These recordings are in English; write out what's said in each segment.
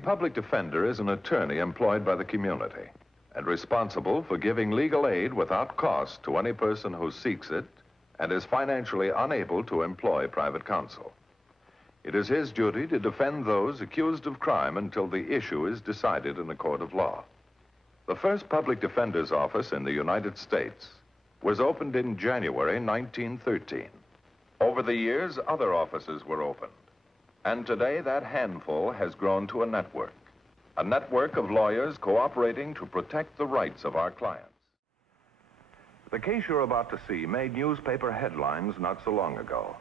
public defender is an attorney employed by the community and responsible for giving legal aid without cost to any person who seeks it and is financially unable to employ private counsel. It is his duty to defend those accused of crime until the issue is decided in a court of law. The first public defender's office in the United States was opened in January 1913. Over the years, other offices were opened. And today, that handful has grown to a network of lawyers cooperating to protect the rights of our clients. The case you're about to see made newspaper headlines not so long ago.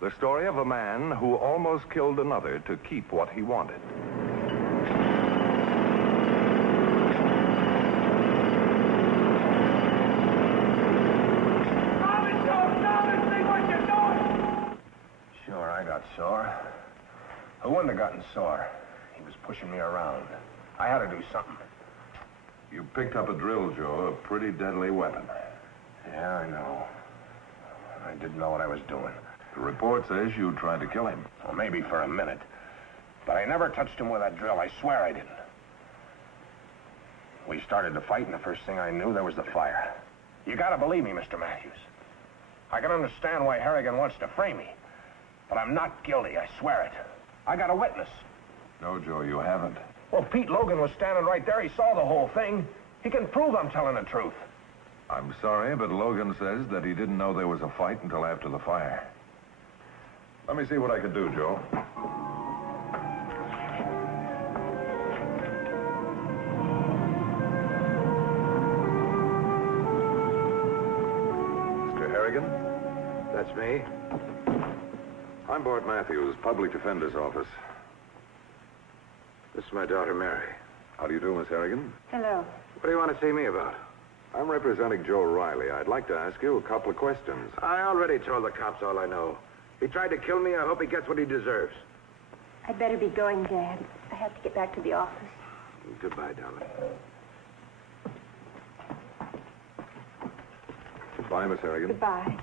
The story of a man who almost killed another to keep what he wanted. Sure, I got sore. I wouldn't have gotten sore. He was pushing me around. I had to do something. You picked up a drill, Joe, a pretty deadly weapon. Yeah, I know. I didn't know what I was doing. The report says you tried to kill him. Well, maybe for a minute. But I never touched him with that drill. I swear I didn't. We started to fight, and the first thing I knew, there was the fire. You gotta believe me, Mr. Matthews. I can understand why Harrigan wants to frame me. But I'm not guilty, I swear it. I got a witness. No, Joe, you haven't. Well, Pete Logan was standing right there. He saw the whole thing. He can prove I'm telling the truth. I'm sorry, but Logan says that he didn't know there was a fight until after the fire. Let me see what I can do, Joe. Mr. Harrigan? That's me. I'm Bart Matthews, Public Defender's Office. This is my daughter, Mary. How do you do, Miss Harrigan? Hello. What do you want to see me about? I'm representing Joe Riley. I'd like to ask you a couple of questions. I already told the cops all I know. He tried to kill me. I hope he gets what he deserves. I'd better be going, Dad. I have to get back to the office. Goodbye, darling. Bye, Miss Harrigan. Goodbye.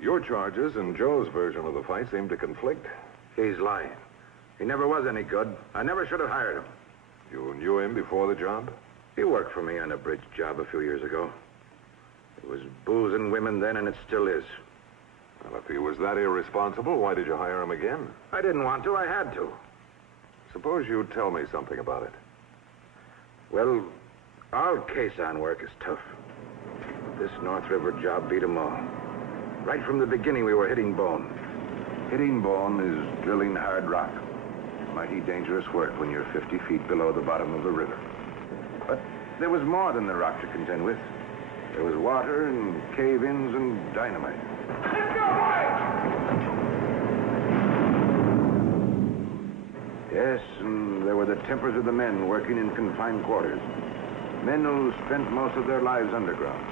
Your charges and Joe's version of the fight seem to conflict. He's lying. He never was any good. I never should have hired him. You knew him before the job? He worked for me on a bridge job a few years ago. It was booze and women then, and it still is. Well, if he was that irresponsible, why did you hire him again? I didn't want to. I had to. Suppose you tell me something about it. Well, all caisson work is tough. This North River job beat 'em all. Right from the beginning, we were hitting bone. Hitting bone is drilling hard rock. Mighty dangerous work when you're 50 feet below the bottom of the river. But there was more than the rock to contend with. There was water and cave-ins and dynamite. Let's go, Yes, and there were the tempers of the men working in confined quarters. Men who spent most of their lives underground.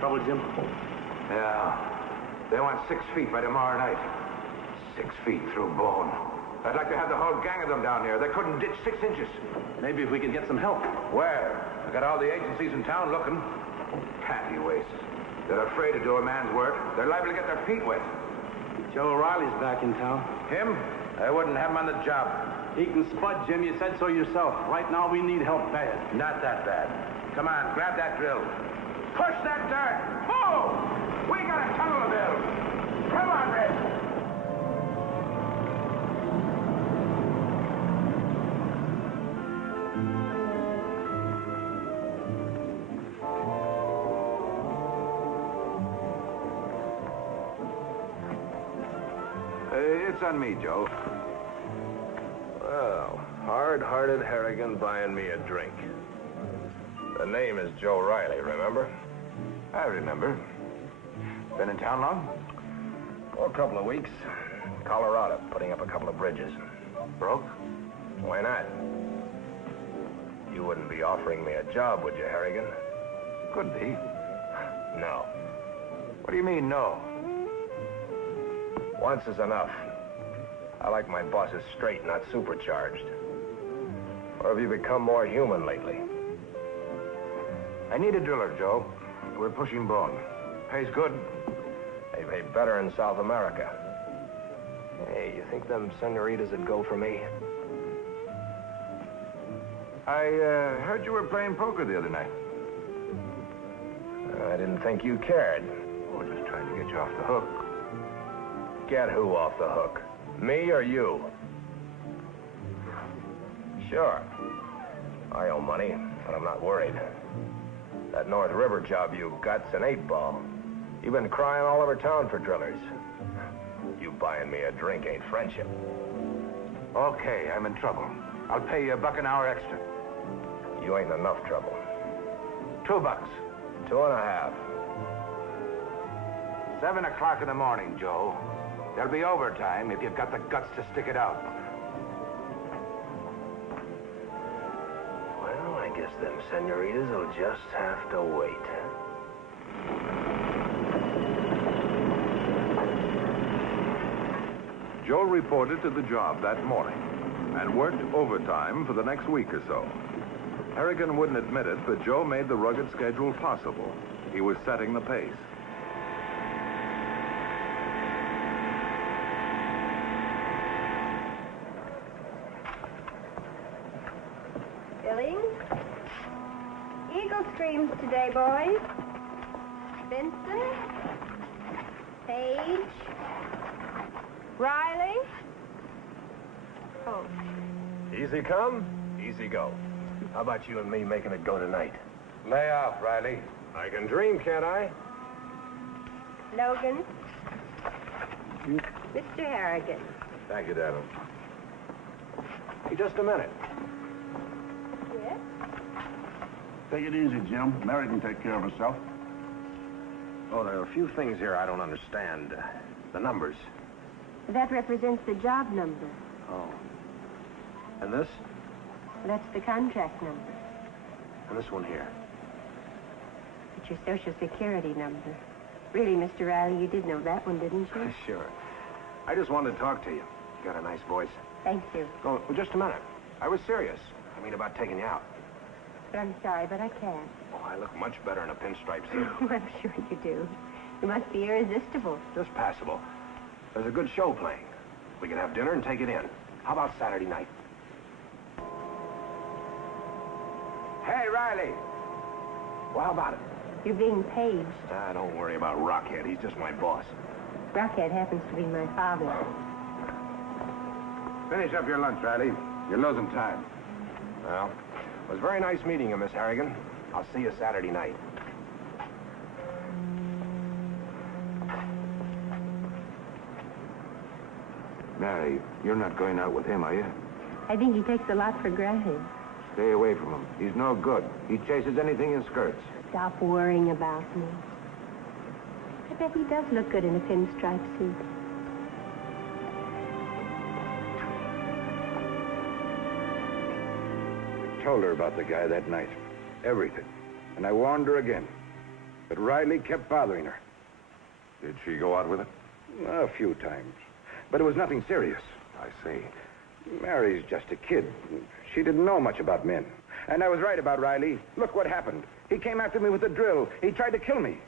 Trouble, Jim? Yeah. They want 6 feet by tomorrow night. 6 feet through bone. I'd like to have the whole gang of them down here. They couldn't ditch 6 inches. Maybe if we could get some help. Where? I got all the agencies in town looking. Panty wastes. They're afraid to do a man's work. They're liable to get their feet wet. Joe O'Reilly's back in town. Him? I wouldn't have him on the job. He can spud, Jim. You said so yourself. Right now, we need help bad. Not that bad. Come on, grab that drill. Push that dirt! Move! We got a tunnel to build! Come on, Red! It's on me, Joe. Well, hard-hearted Harrigan buying me a drink. The name is Joe Riley, remember? I remember. Been in town long? Oh, a couple of weeks. Colorado, putting up a couple of bridges. Broke? Why not? You wouldn't be offering me a job, would you, Harrigan? Could be. No. What do you mean, no? Once is enough. I like my bosses straight, not supercharged. Or have you become more human lately? I need a driller, Joe. We're pushing bone. Pays good. They pay better in South America. Hey, you think them senoritas would go for me? I heard you were playing poker the other night. I didn't think you cared. Oh, just trying to get you off the hook. Get who off the hook? Me or you? Sure. I owe money, but I'm not worried. That North River job you got's an 8-ball. You've been crying all over town for drillers. You buying me a drink ain't friendship. Okay, I'm in trouble. I'll pay you $1 an hour extra. You ain't in enough trouble. $2. 2.5. 7 o'clock in the morning, Joe. There'll be overtime if you've got the guts to stick it out. Well, I guess them senoritas will just have to wait. Joe reported to the job that morning and worked overtime for the next week or so. Harrigan wouldn't admit it, but Joe made the rugged schedule possible. He was setting the pace. Billings? Eagle Streams today, boys. Vincent? Page? Riley? Oh. Easy come, easy go. How about you and me making it go tonight? Lay off, Riley. I can dream, can't I? Logan? Mr. Harrigan. Thank you, Devin. Hey, just a minute. Yes? Take it easy, Jim. Mary can take care of herself. Oh, there are a few things here I don't understand. The numbers. That represents the job number. Oh. And this? That's the contract number. And this one here. It's your Social Security number. Really, Mr. Riley, you did know that one, didn't you? Sure. I just wanted to talk to you. You got a nice voice. Thank you. Oh, well, just a minute. I was serious. I mean, about taking you out. But I'm sorry, but I can't. Oh, I look much better in a pinstripe suit. I'm sure you do. You must be irresistible. Just passable. There's a good show playing. We can have dinner and take it in. How about Saturday night? Hey, Riley. Well, how about it? You're being paged. Don't worry about Rockhead. He's just my boss. Rockhead happens to be my father. Finish up your lunch, Riley. You're losing time. Well, it was very nice meeting you, Miss Harrigan. I'll see you Saturday night. Mary, you're not going out with him, are you? I think he takes a lot for granted. Stay away from him. He's no good. He chases anything in skirts. Stop worrying about me. I bet he does look good in a pinstripe suit. Told her about the guy that night. Everything. And I warned her again. But Riley kept bothering her. Did she go out with it? A few times. But it was nothing serious. I see. Mary's just a kid. She didn't know much about men. And I was right about Riley. Look what happened. He came after me with a drill. He tried to kill me.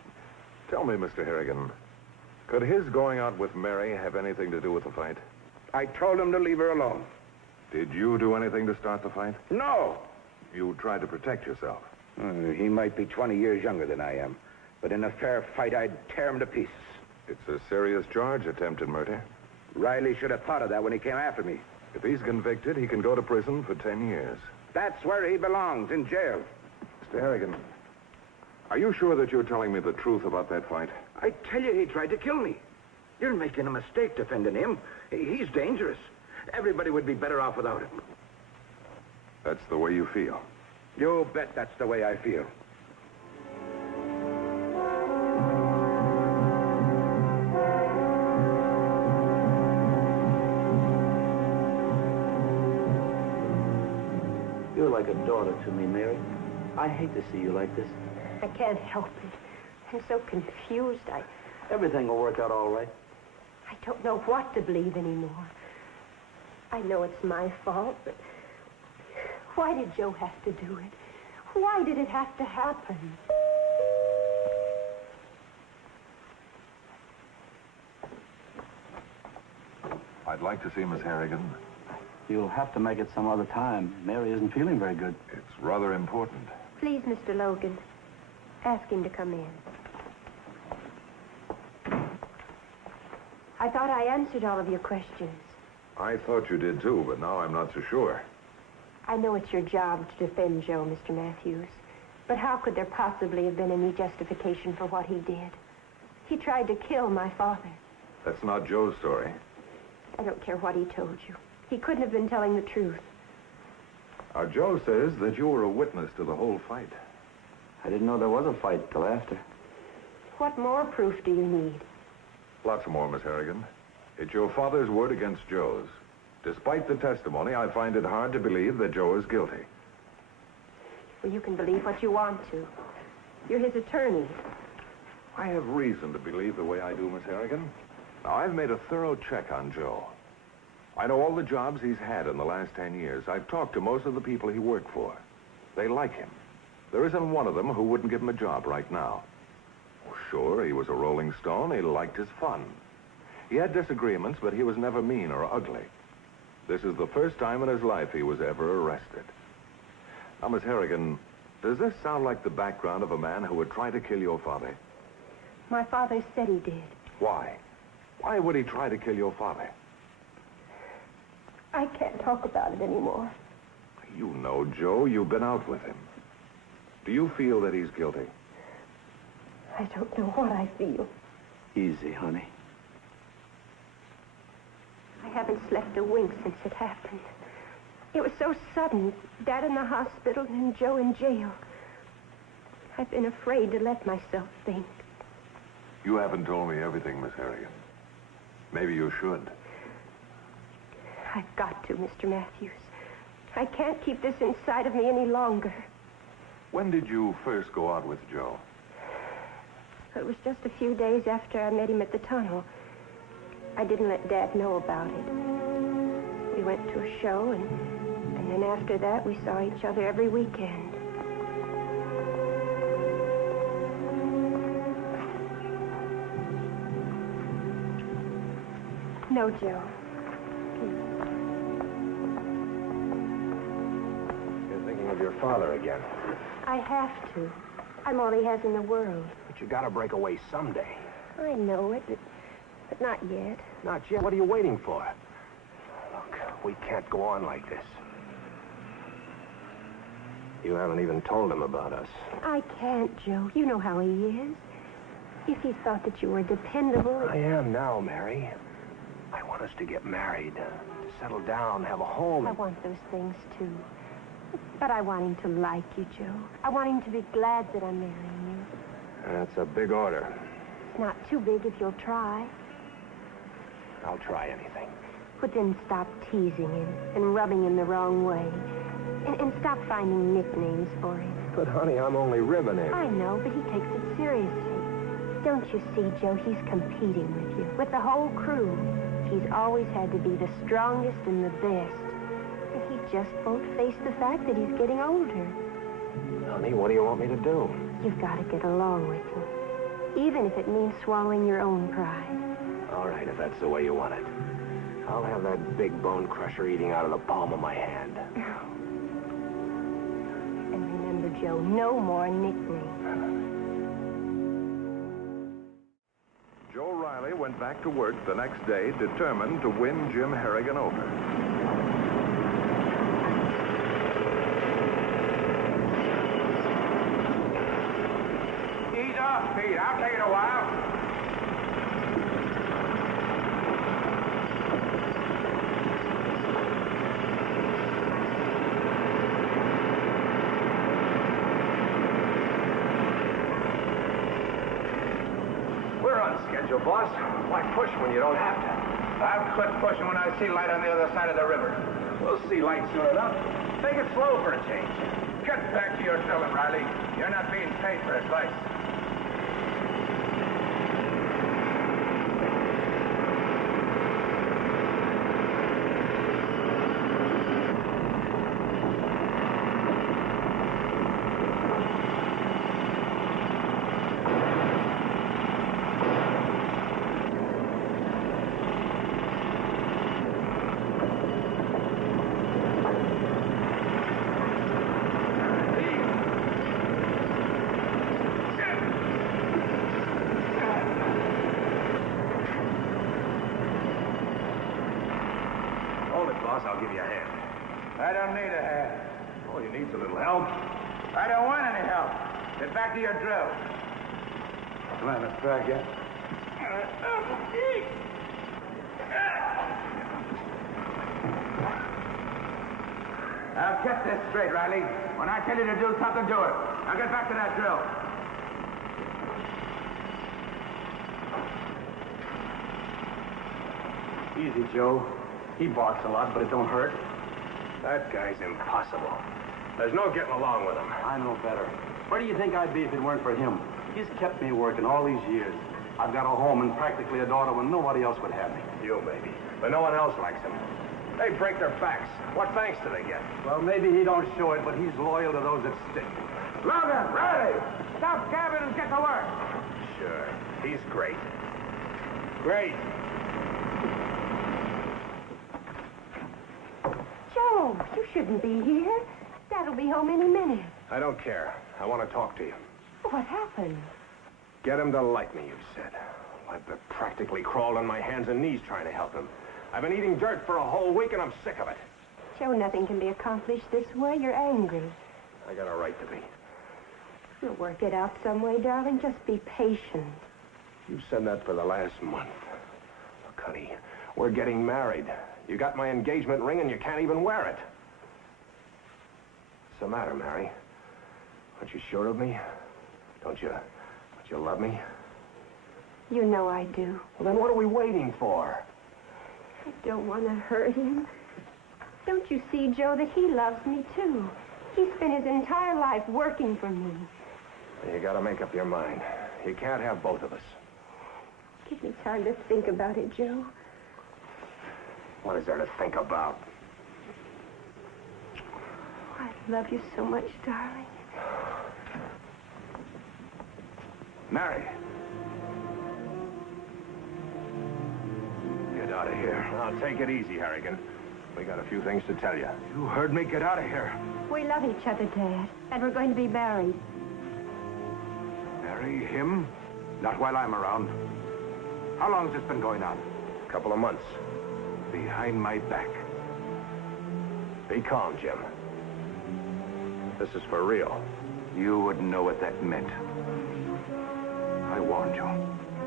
Tell me, Mr. Harrigan, could his going out with Mary have anything to do with the fight? I told him to leave her alone. Did you do anything to start the fight? No! You tried to protect yourself. He might be 20 years younger than I am. But in a fair fight, I'd tear him to pieces. It's a serious charge, attempted murder. Riley should have thought of that when he came after me. If he's convicted, he can go to prison for 10 years. That's where he belongs, in jail. Mr. Harrigan, are you sure that you're telling me the truth about that fight? I tell you, he tried to kill me. You're making a mistake defending him. He's dangerous. Everybody would be better off without him. That's the way you feel. You bet that's the way I feel. You're like a daughter to me, Mary. I hate to see you like this. I can't help it. I'm so confused. Everything will work out all right. I don't know what to believe anymore. I know it's my fault, but why did Joe have to do it? Why did it have to happen? I'd like to see Miss Harrigan. You'll have to make it some other time. Mary isn't feeling very good. It's rather important. Please, Mr. Logan, ask him to come in. I thought I answered all of your questions. I thought you did too, but now I'm not so sure. I know it's your job to defend Joe, Mr. Matthews. But how could there possibly have been any justification for what he did? He tried to kill my father. That's not Joe's story. I don't care what he told you. He couldn't have been telling the truth. Joe says that you were a witness to the whole fight. I didn't know there was a fight till after. What more proof do you need? Lots more, Miss Harrigan. It's your father's word against Joe's. Despite the testimony, I find it hard to believe that Joe is guilty. Well, you can believe what you want to. You're his attorney. I have reason to believe the way I do, Miss Harrigan. Now, I've made a thorough check on Joe. I know all the jobs he's had in the last 10 years. I've talked to most of the people he worked for. They like him. There isn't one of them who wouldn't give him a job right now. Sure, he was a rolling stone. He liked his fun. He had disagreements, but he was never mean or ugly. This is the first time in his life he was ever arrested. Now, Miss Harrigan, does this sound like the background of a man who would try to kill your father? My father said he did. Why? Why would he try to kill your father? I can't talk about it anymore. You know, Joe, you've been out with him. Do you feel that he's guilty? I don't know what I feel. Easy, honey. I haven't slept a wink since it happened. It was so sudden. Dad in the hospital and Joe in jail. I've been afraid to let myself think. You haven't told me everything, Miss Harrigan. Maybe you should. I've got to, Mr. Matthews. I can't keep this inside of me any longer. When did you first go out with Joe? It was just a few days after I met him at the tunnel. I didn't let Dad know about it. We went to a show, and then after that, we saw each other every weekend. No, Joe. You're thinking of your father again. I have to. I'm all he has in the world. But you gotta break away someday. I know it, but not yet. Not yet. What are you waiting for? Look, we can't go on like this. You haven't even told him about us. I can't, Joe. You know how he is. If he thought that you were dependable... I am now, Mary. I want us to get married, to settle down, have a home. I want those things, too. But I want him to like you, Joe. I want him to be glad that I'm marrying you. That's a big order. It's not too big if you'll try. I'll try anything. But then stop teasing him and rubbing him the wrong way. And stop finding nicknames for him. But, honey, I'm only ribbing him. I know, but he takes it seriously. Don't you see, Joe? He's competing with you, with the whole crew. He's always had to be the strongest and the best. And he just won't face the fact that he's getting older. Honey, what do you want me to do? You've got to get along with him, even if it means swallowing your own pride. All right, if that's the way you want it. I'll have that big bone crusher eating out of the palm of my hand. And remember, Joe, no more nicknames. Joe Riley went back to work the next day, determined to win Jim Harrigan over. Ease off, Pete. I'll take it a while. We're on schedule, boss. Why push when you don't have to? I'll quit pushing when I see light on the other side of the river. We'll see light soon enough. Take it slow for a change. Get back to your drilling, Riley. You're not being paid for advice. Boss, I'll give you a hand. I don't need a hand. All you need's a little help. I don't want any help. Get back to your drill. Come on, let's try again. Now get this straight, Riley. When I tell you to do something, do it. Now get back to that drill. Easy, Joe. He barks a lot, but it don't hurt. That guy's impossible. There's no getting along with him. I know better. Where do you think I'd be if it weren't for him? He's kept me working all these years. I've got a home and practically a daughter when nobody else would have me. You, maybe. But no one else likes him. They break their backs. What thanks do they get? Well, maybe he don't show it, but he's loyal to those that stick. Logan, Riley, stop gabbing and get to work. Sure. He's great. Great. Joe, you shouldn't be here. Dad'll be home any minute. I don't care. I want to talk to you. What happened? Get him to like me, you said. I've been practically crawled on my hands and knees trying to help him. I've been eating dirt for a whole week, and I'm sick of it. Joe, nothing can be accomplished this way. You're angry. I got a right to be. We'll work it out some way, darling. Just be patient. You said that for the last month. Look, honey, we're getting married. You got my engagement ring, and you can't even wear it. What's the matter, Mary? Aren't you sure of me? Don't you love me? You know I do. Well, then what are we waiting for? I don't want to hurt him. Don't you see, Joe, that he loves me, too? He spent his entire life working for me. You gotta make up your mind. You can't have both of us. Give me time to think about it, Joe. What is there to think about? I love you so much, darling. Mary. Get out of here. Now, take it easy, Harrigan. We got a few things to tell you. You heard me. Get out of here. We love each other, Dad, and we're going to be married. Marry him? Not while I'm around. How long has this been going on? A couple of months. Behind my back. Be calm, Jim. This is for real. You wouldn't know what that meant. I warned you.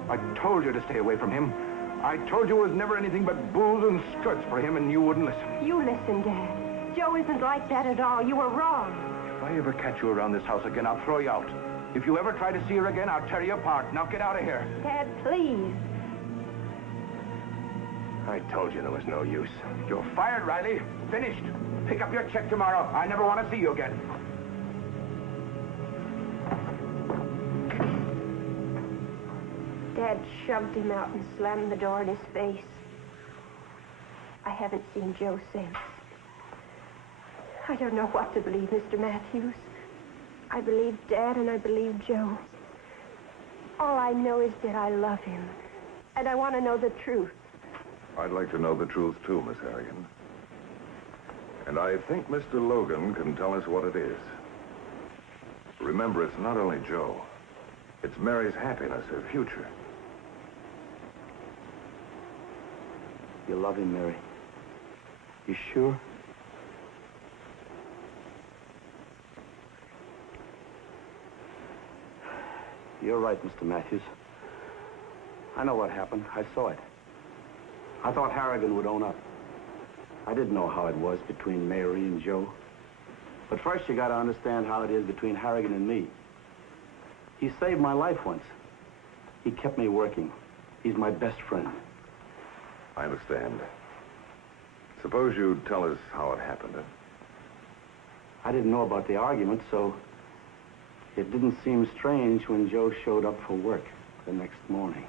I told you to stay away from him. I told you it was never anything but booze and skirts for him, and you wouldn't listen. You listen, Dad. Joe isn't like that at all. You were wrong. If I ever catch you around this house again, I'll throw you out. If you ever try to see her again, I'll tear you apart. Now get out of here. Dad, please. I told you there was no use. You're fired, Riley. Finished. Pick up your check tomorrow. I never want to see you again. Dad shoved him out and slammed the door in his face. I haven't seen Joe since. I don't know what to believe, Mr. Matthews. I believe Dad and I believe Joe. All I know is that I love him. And I want to know the truth. I'd like to know the truth, too, Miss Harrigan. And I think Mr. Logan can tell us what it is. Remember, it's not only Joe. It's Mary's happiness, her future. You love him, Mary. You sure? You're right, Mr. Matthews. I know what happened. I saw it. I thought Harrigan would own up. I didn't know how it was between Mary and Joe. But first, you got to understand how it is between Harrigan and me. He saved my life once. He kept me working. He's my best friend. I understand. Suppose you tell us how it happened, huh? I didn't know about the argument, so it didn't seem strange when Joe showed up for work the next morning.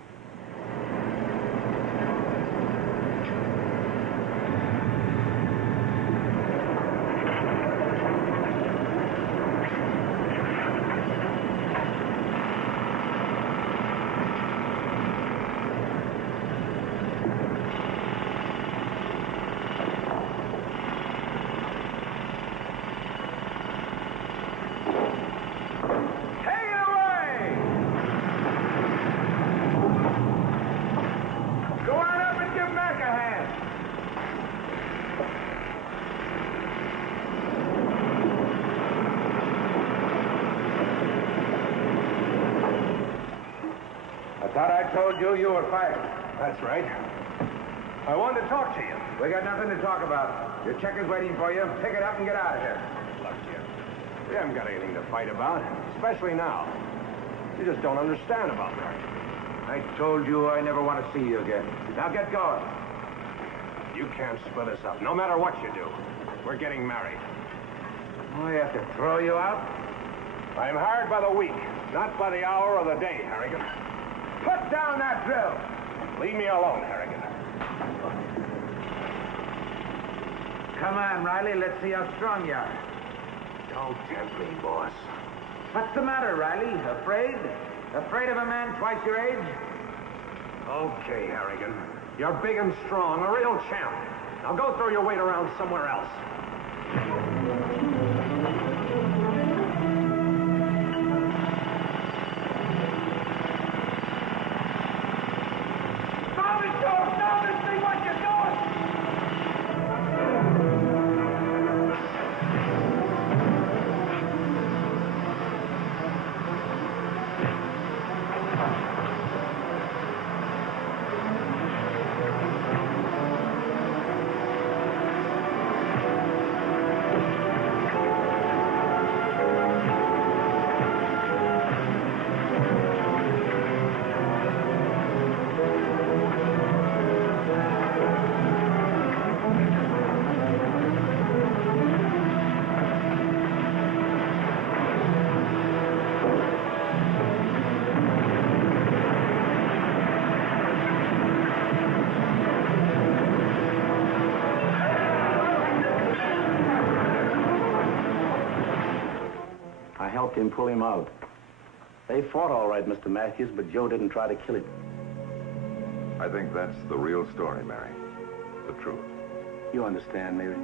Thought I told you you were fired. That's right. I wanted to talk to you. We got nothing to talk about. Your check is waiting for you. Pick it up and get out of here. Look, Jim, we haven't got anything to fight about, especially now. You just don't understand about that. I told you I never want to see you again. Now get going. You can't split us up, no matter what you do. We're getting married. I have to throw you out? I'm hired by the week, not by the hour or the day, Harrigan. Put down that drill! Leave me alone, Harrigan. Come on, Riley. Let's see how strong you are. Don't tempt me, boss. What's the matter, Riley? Afraid? Afraid of a man twice your age? Okay, Harrigan. You're big and strong, a real champ. Now go throw your weight around somewhere else. I helped him pull him out. They fought all right, Mr. Matthews, but Joe didn't try to kill him. I think that's the real story, Mary. The truth. You understand, Mary?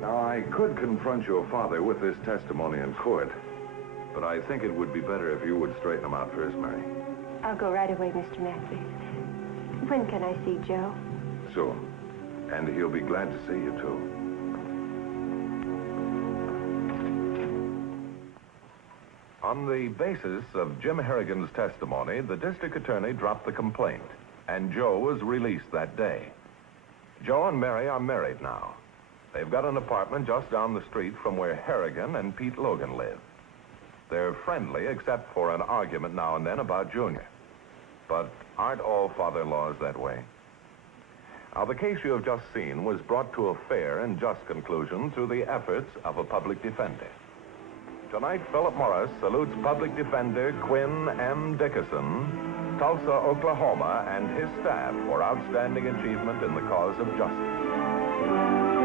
Now, I could confront your father with this testimony in court, but I think it would be better if you would straighten him out first, Mary. I'll go right away, Mr. Matthews. When can I see Joe? Soon. And he'll be glad to see you, too. On the basis of Jim Harrigan's testimony, the district attorney dropped the complaint, and Joe was released that day. Joe and Mary are married now. They've got an apartment just down the street from where Harrigan and Pete Logan live. They're friendly, except for an argument now and then about Junior. But aren't all father-in-laws that way? Now, the case you have just seen was brought to a fair and just conclusion through the efforts of a public defender. Tonight, Philip Morris salutes Public Defender Quinn M. Dickerson, Tulsa, Oklahoma, and his staff for outstanding achievement in the cause of justice.